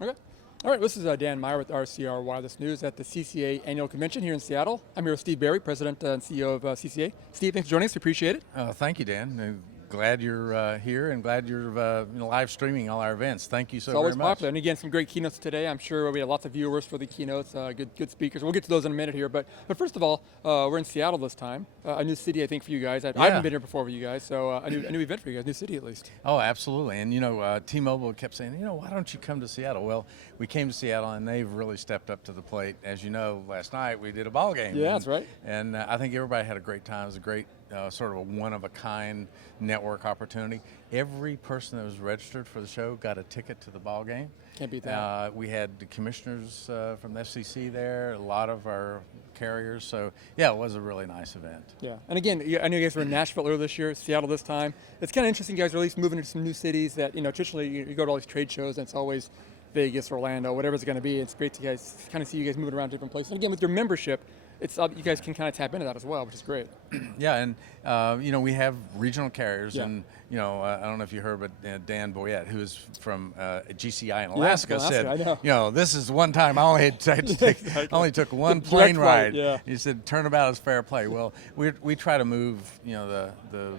Okay. All right, this is Dan Meyer with RCR Wireless News at the CCA Annual Convention here in Seattle. I'm here with Steve Berry, President and CEO of CCA. Steve, thanks for joining us. We appreciate it. Thank you, Dan. Glad you're here and glad you're live streaming all our events. Thank you so It's always very much. popular. And again, some great keynotes today. I'm sure we have lots of viewers for the keynotes, good speakers. We'll get to those in a minute here. But first of all, we're in Seattle this time. A new city, I think, for you guys. I haven't been here before with you guys, so a new event for you guys, new city at least. Oh, absolutely. And T-Mobile kept saying, why don't you come to Seattle? Well, we came to Seattle and they've really stepped up to the plate. As you know, last night we did a ball game. Yeah, that's right. And I think everybody had a great time. It was a great sort of a one-of-a-kind network opportunity. Every person that was registered for the show got a ticket to the ball game. Can't beat that. We had the commissioners from the FCC there, a lot of our carriers. So, yeah, it was a really nice event. Yeah, and again, I know you guys were in Nashville earlier this year, Seattle this time. It's kind of interesting, you guys are at least moving into some new cities that, traditionally you go to all these trade shows and it's always Vegas, Orlando, whatever it's going to be. It's great to kind of see you guys moving around different places. And again, with your membership, you guys can kind of tap into that as well, which is great. Yeah, and we have regional carriers, yeah. and I don't know if you heard, but Dan Boyette, who is from GCI in Alaska, said, I know. This is one time I only had to exactly. only took one plane ride. Yeah. He said, turnabout is fair play. Well, we try to move, the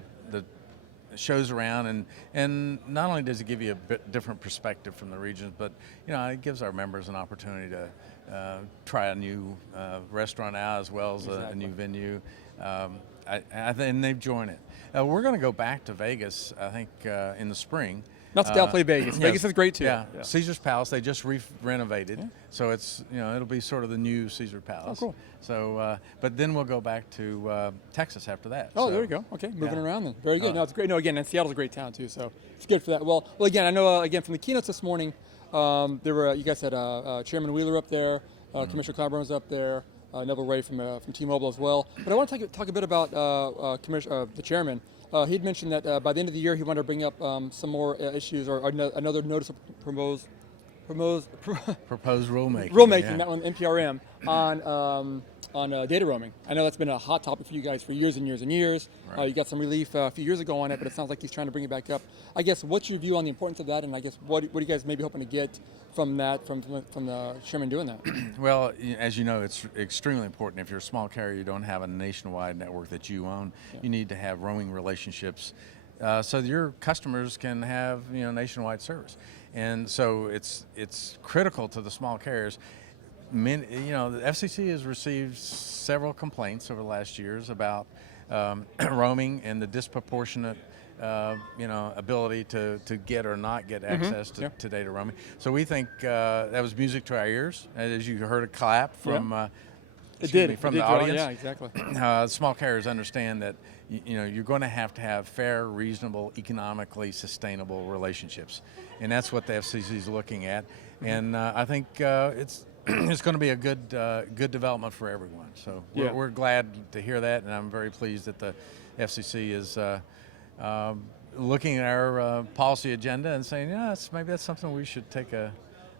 shows around, and not only does it give you a bit different perspective from the regions, but it gives our members an opportunity to try a new restaurant out as well as a new venue. And they've joined it. We're going to go back to Vegas, I think, in the spring. Not to downplay Vegas. Vegas is great too. Yeah. Caesar's Palace, they just renovated. Yeah. So it's, it'll be sort of the new Caesar Palace. Oh, cool. So, but then we'll go back to Texas after that. Oh, so, there you go. Okay, moving around then. Very good. No, it's great. No, again, and Seattle's a great town too, so it's good for that. Well, again, I know, again, from the keynotes this morning, you guys had Chairman Wheeler up there, Commissioner Clyburn was up there, Neville Ray from T-Mobile as well. But I want to talk a bit about the chairman. He'd mentioned that by the end of the year he wanted to bring up some more issues or another notice of proposed rulemaking. Rulemaking, that one, NPRM, on data roaming. I know that's been a hot topic for you guys for years and years and years. Right. You got some relief a few years ago on it, but it sounds like he's trying to bring it back up. I guess, what's your view on the importance of that, and I guess what are you guys maybe hoping to get from that, from the chairman doing that? Well, as you know, it's extremely important. If you're a small carrier, you don't have a nationwide network that you own. Yeah. You need to have roaming relationships so that your customers can have nationwide service. And so it's critical to the small carriers. The FCC has received several complaints over the last years about roaming and the disproportionate ability to get or not get access to data roaming. So we think that was music to our ears, as you heard a clap from the audience. Yeah, exactly. Small carriers understand that you're going to have fair, reasonable, economically sustainable relationships, and that's what the FCC is looking at. And I think it's going to be a good development for everyone. So we're glad to hear that, and I'm very pleased that the FCC is looking at our policy agenda and saying, maybe that's something we should take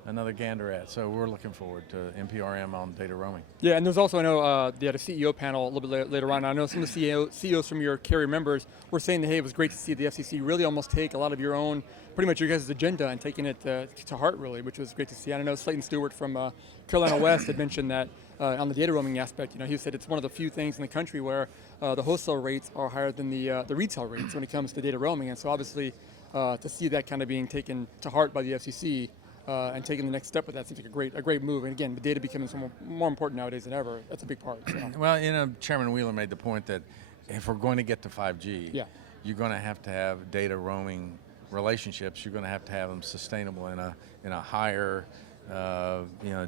another gander at. So we're looking forward to NPRM on data roaming. Yeah, and there's also, I know they had a CEO panel a little bit later on. I know some of the CEOs from your carrier members were saying that, hey, it was great to see the FCC really almost take a lot of your own, pretty much your guys' agenda and taking it to heart, really, which was great to see. And I know Slayton Stewart from Carolina West had mentioned that on the data roaming aspect, he said it's one of the few things in the country where the wholesale rates are higher than the retail rates when it comes to data roaming. And so obviously to see that kind of being taken to heart by the FCC and taking the next step with that seems like a great move. And again, the data becoming so more important nowadays than ever. That's a big part. So. Well, Chairman Wheeler made the point that if we're going to get to 5G, you're going to have data roaming relationships. You're going to have them sustainable in a higher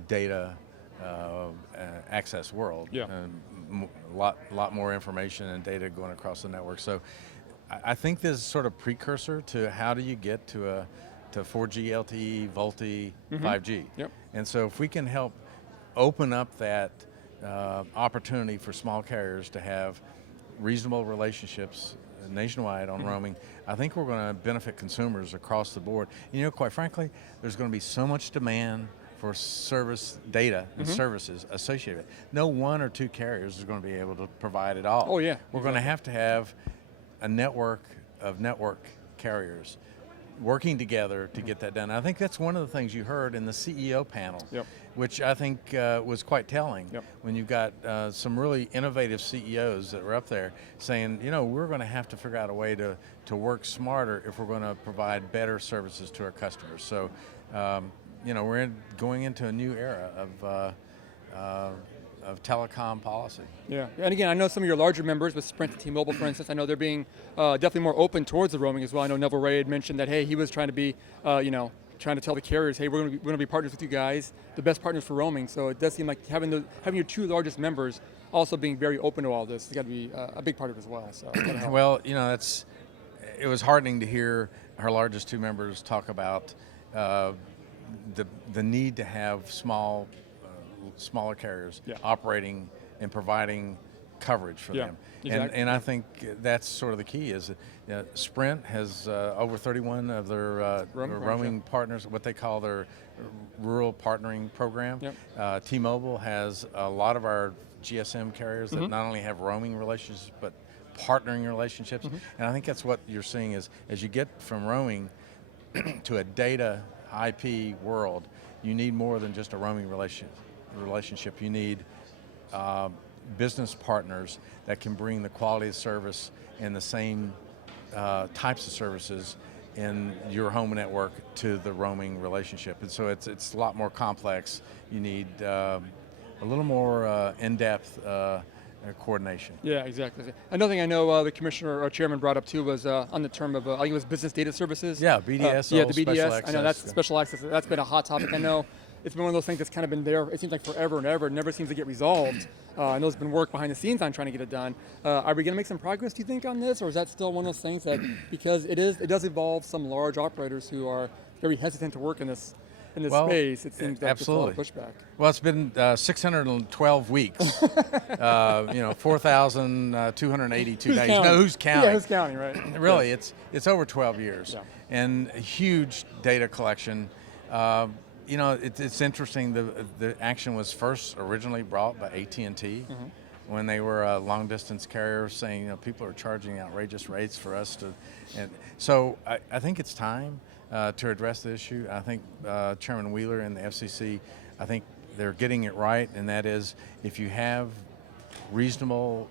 data access world. Yeah. A lot more information and data going across the network. So I think this is sort of precursor to how do you get to 4G LTE, VoLTE, 5G. Yep. And so if we can help open up that opportunity for small carriers to have reasonable relationships nationwide on roaming, I think we're going to benefit consumers across the board. Quite frankly, there's going to be so much demand for service data and services associated with it. No one or two carriers is going to be able to provide it all. Oh, yeah. We're going to have a network of network carriers working together to get that done. I think that's one of the things you heard in the CEO panel, which I think was quite telling. When you've got some really innovative CEOs that were up there saying, we're going to have to figure out a way to work smarter if we're going to provide better services to our customers. So, we're going into a new era of telecom policy. Yeah, and again, I know some of your larger members with Sprint and T-Mobile, for instance, I know they're being definitely more open towards the roaming as well. I know Neville Ray had mentioned that, hey, he was trying to be, trying to tell the carriers, hey, we're going to be partners with you guys, the best partners for roaming. So it does seem like having your two largest members also being very open to all this has got to be a big part of it as well. So well, it was heartening to hear our largest two members talk about the need to have smaller carriers operating and providing coverage for them. Exactly. And I think that's sort of the key is Sprint has over 31 of their roaming partners, what they call their rural partnering program. T-Mobile has a lot of our GSM carriers that not only have roaming relationships, but partnering relationships. And I think that's what you're seeing is as you get from roaming to a data IP world, you need more than just a roaming relationship. You need business partners that can bring the quality of service and the same types of services in your home network to the roaming relationship. And so it's a lot more complex. You need a little more in-depth coordination. Yeah, exactly. Another thing I know the commissioner or chairman brought up too was on the term of, I think it was business data services. Yeah, BDS. The BDS. I know that's special access. That's been a hot topic. I know it's been one of those things that's kind of been there, it seems like forever and ever. It never seems to get resolved. I know there's been work behind the scenes on trying to get it done. Are we going to make some progress, do you think, on this? Or is that still one of those things that, because it does involve some large operators who are very hesitant to work in this space, it seems like there's a lot of pushback. Well, it's been 612 weeks, 4,282 days. Counting? No, who's counting? Yeah, who's counting, right? Really, it's over 12 years, and huge data collection. It's interesting. The action was first originally brought by AT&T when they were a long-distance carrier, saying people are charging outrageous rates for us to, and so I think it's time to address the issue. I think Chairman Wheeler and the FCC, I think they're getting it right, and that is if you have reasonable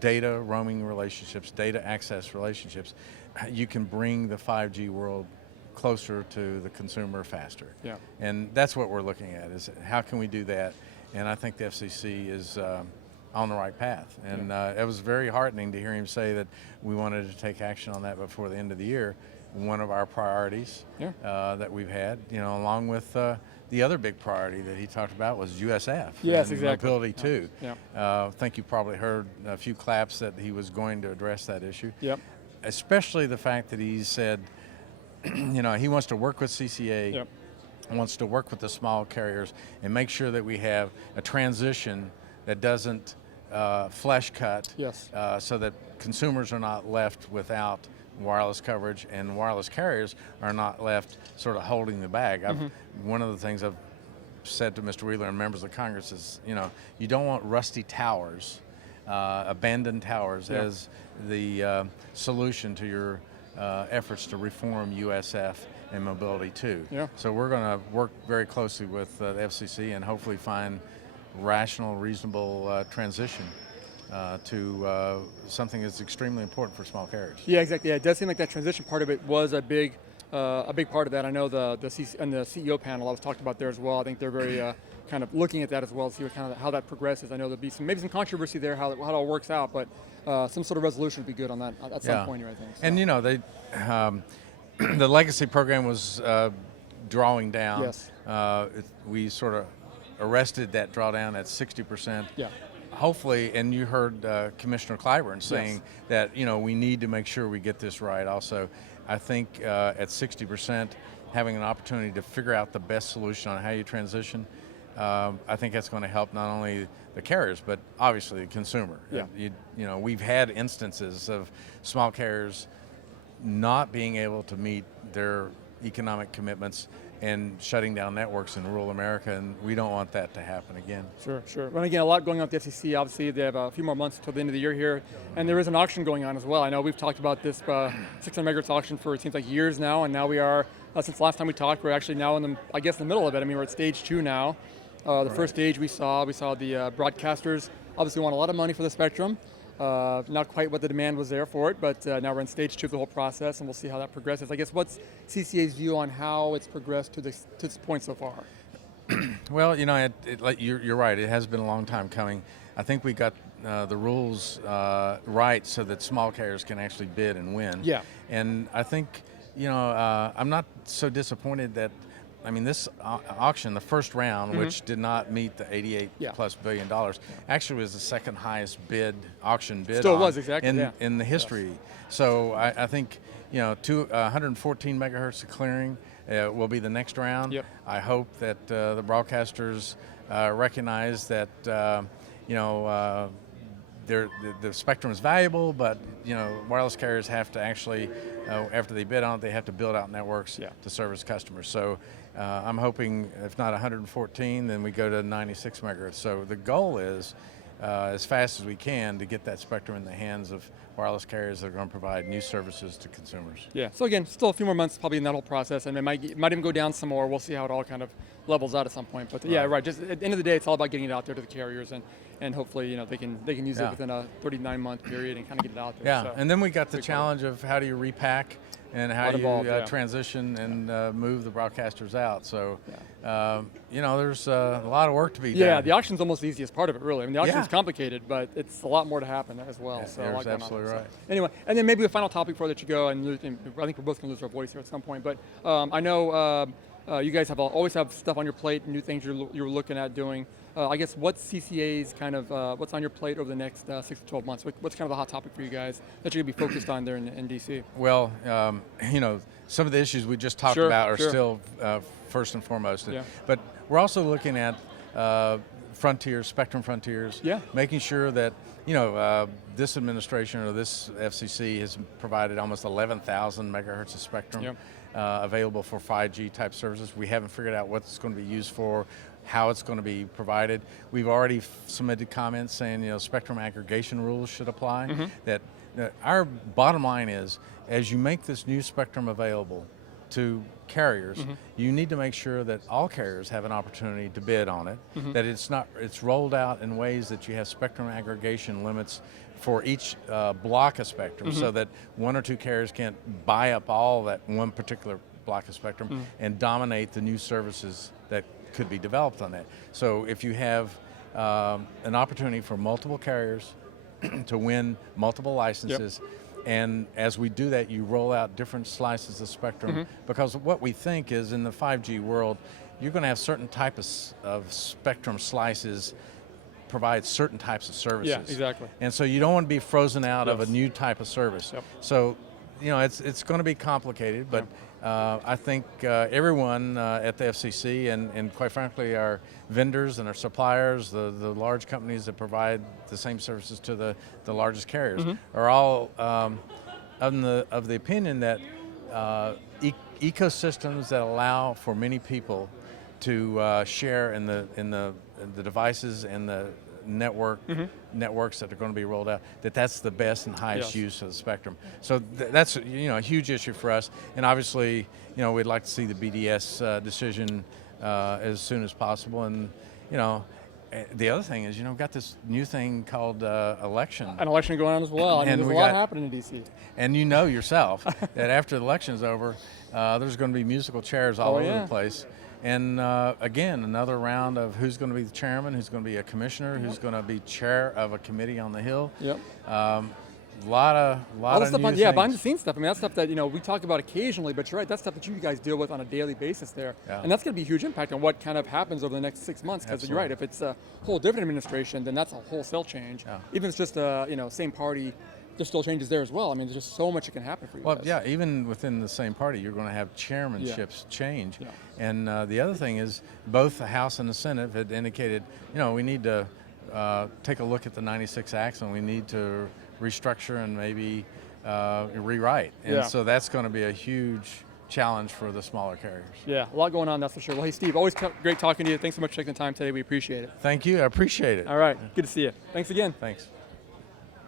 data roaming relationships, data access relationships, you can bring the 5G world closer to the consumer faster. And that's what we're looking at is how can we do that? And I think the FCC is on the right path. And it was very heartening to hear him say that we wanted to take action on that before the end of the year. One of our priorities that we've had, along with the other big priority that he talked about was USF. Yes, and exactly. Mobility too. I think you probably heard a few claps that he was going to address that issue. Especially the fact that he said, he wants to work with CCA, wants to work with the small carriers and make sure that we have a transition that doesn't flesh cut so that consumers are not left without wireless coverage and wireless carriers are not left sort of holding the bag. One of the things I've said to Mr. Wheeler and members of Congress is, you don't want rusty towers, abandoned towers as the solution to your efforts to reform USF and Mobility too. So we're going to work very closely with the FCC and hopefully find rational, reasonable transition to something that's extremely important for small carriers. Yeah, exactly. Yeah, it does seem like that transition part of it was a big part of that. I know the CEO panel I was talked about there as well. I think they're very kind of looking at that as well to see how that progresses. I know there'll be maybe some controversy there how it all works out, but some sort of resolution would be good on that at some point here, I think. So. And the legacy program was drawing down. We sort of arrested that drawdown at 60%. Hopefully, and you heard Commissioner Clyburn saying that we need to make sure we get this right. Also, I think at 60%, having an opportunity to figure out the best solution on how you transition, I think that's going to help not only the carriers but obviously the consumer. We've had instances of small carriers not being able to meet their economic commitments and shutting down networks in rural America, and we don't want that to happen again. Sure, sure. And again, a lot going on with the FCC. Obviously, they have a few more months until the end of the year here, and there is an auction going on as well. I know we've talked about this 600 megahertz auction for, it seems like, years now, and now we are, since the last time we talked, we're actually now in the, I guess, in the middle of it. I mean, we're at stage 2 now. The first stage we saw the broadcasters obviously want a lot of money for the spectrum. Not quite what the demand was there for it, but now we're in stage 2 of the whole process, and we'll see how that progresses. I guess, what's CCA's view on how it's progressed to this point so far? Well, you know, you're right. It has been a long time coming. I think we got the rules right so that small carriers can actually bid and win. Yeah. And I think, you know, I'm not so disappointed that, I mean, this auction, the first round, which did not meet the $88+ billion, actually was the second highest auction bid. Still was, exactly, in the history. So I think, you know, 114 megahertz of clearing will be the next round. Yep. I hope that the broadcasters recognize that, you know, the spectrum is valuable, but, you know, wireless carriers have to actually, after they bid on it, they have to build out networks to service customers. So I'm hoping, if not 114, then we go to 96 megahertz. So the goal is, as fast as we can, to get that spectrum in the hands of wireless carriers that are going to provide new services to consumers. Yeah, so again, still a few more months probably in that whole process, and it might even go down some more. We'll see how it all kind of levels out at some point. But yeah, right, just at the end of the day, it's all about getting it out there to the carriers, and hopefully, you know, they can use it within a 39-month period and kind of get it out there. Yeah, so, and then we got the challenge of how do you repack and how do you transition and move the broadcasters out. So, you know, there's a lot of work to be done. Yeah, the auction's almost the easiest part of it, really. I mean, the auction's complicated, but it's a lot more to happen as well. Yeah, so a lot going absolutely on. right. So, anyway, and then maybe a final topic before I let you go, and I think we're both going to lose our voice here at some point, but I know you guys always have stuff on your plate, new things you're looking at doing. I guess, what's CCA's kind of, what's on your plate over the next 6 to 12 months? What's kind of the hot topic for you guys that you're going to be focused on there in DC? Well, you know, some of the issues we just talked about are still first and foremost. But we're also looking at spectrum frontiers, making sure that, you know, this administration or this FCC has provided almost 11,000 megahertz of spectrum available for 5G type services. We haven't figured out what it's going to be used for, how it's going to be provided. We've already submitted comments saying, you know, spectrum aggregation rules should apply. That our bottom line is, as you make this new spectrum available to carriers, you need to make sure that all carriers have an opportunity to bid on it, that it's rolled out in ways that you have spectrum aggregation limits for each block of spectrum, so that 1 or 2 carriers can't buy up all that one particular block of spectrum and dominate the new services that could be developed on that. So if you have an opportunity for multiple carriers to win multiple licenses, and as we do that, you roll out different slices of spectrum, because what we think is, in the 5G world, you're going to have certain types of spectrum slices provide certain types of services. Yeah, exactly. And so you don't want to be frozen out of a new type of service. So, you know, it's going to be complicated, but I think everyone at the FCC and quite frankly our vendors and our suppliers, the large companies that provide the same services to the largest carriers, are all of the opinion that ecosystems that allow for many people to share in the devices and the networks that are going to be rolled out, that's the best and highest use of the spectrum. So that's, you know, a huge issue for us, and obviously, you know, we'd like to see the BDS decision as soon as possible. And, you know, the other thing is, you know, we've got this new thing called election. An election going on as well. I mean, there's a lot happening in DC. And you know yourself that after the election's over, there's going to be musical chairs all over the place. And again, another round of who's going to be the chairman, who's going to be a commissioner, who's going to be chair of a committee on the Hill. A lot of stuff new things. Behind the scenes stuff. I mean, that's stuff that, you know, we talk about occasionally, but you're right, that's stuff that you guys deal with on a daily basis there. And that's going to be a huge impact on what kind of happens over the next 6 months, because you're right, if it's a whole different administration, then that's a wholesale change. Even if it's just a, you know, same party, there's still changes there as well. I mean, there's just so much that can happen for you guys. Yeah, even within the same party, you're going to have chairmanships change. And the other thing is, both the House and the Senate had indicated, you know, we need to take a look at the 96 Acts, and we need to restructure and maybe rewrite. And so that's going to be a huge challenge for the smaller carriers. Yeah, a lot going on, that's for sure. Well, hey, Steve, always great talking to you. Thanks so much for taking the time today. We appreciate it. Thank you. I appreciate it. All right, good to see you. Thanks again. Thanks.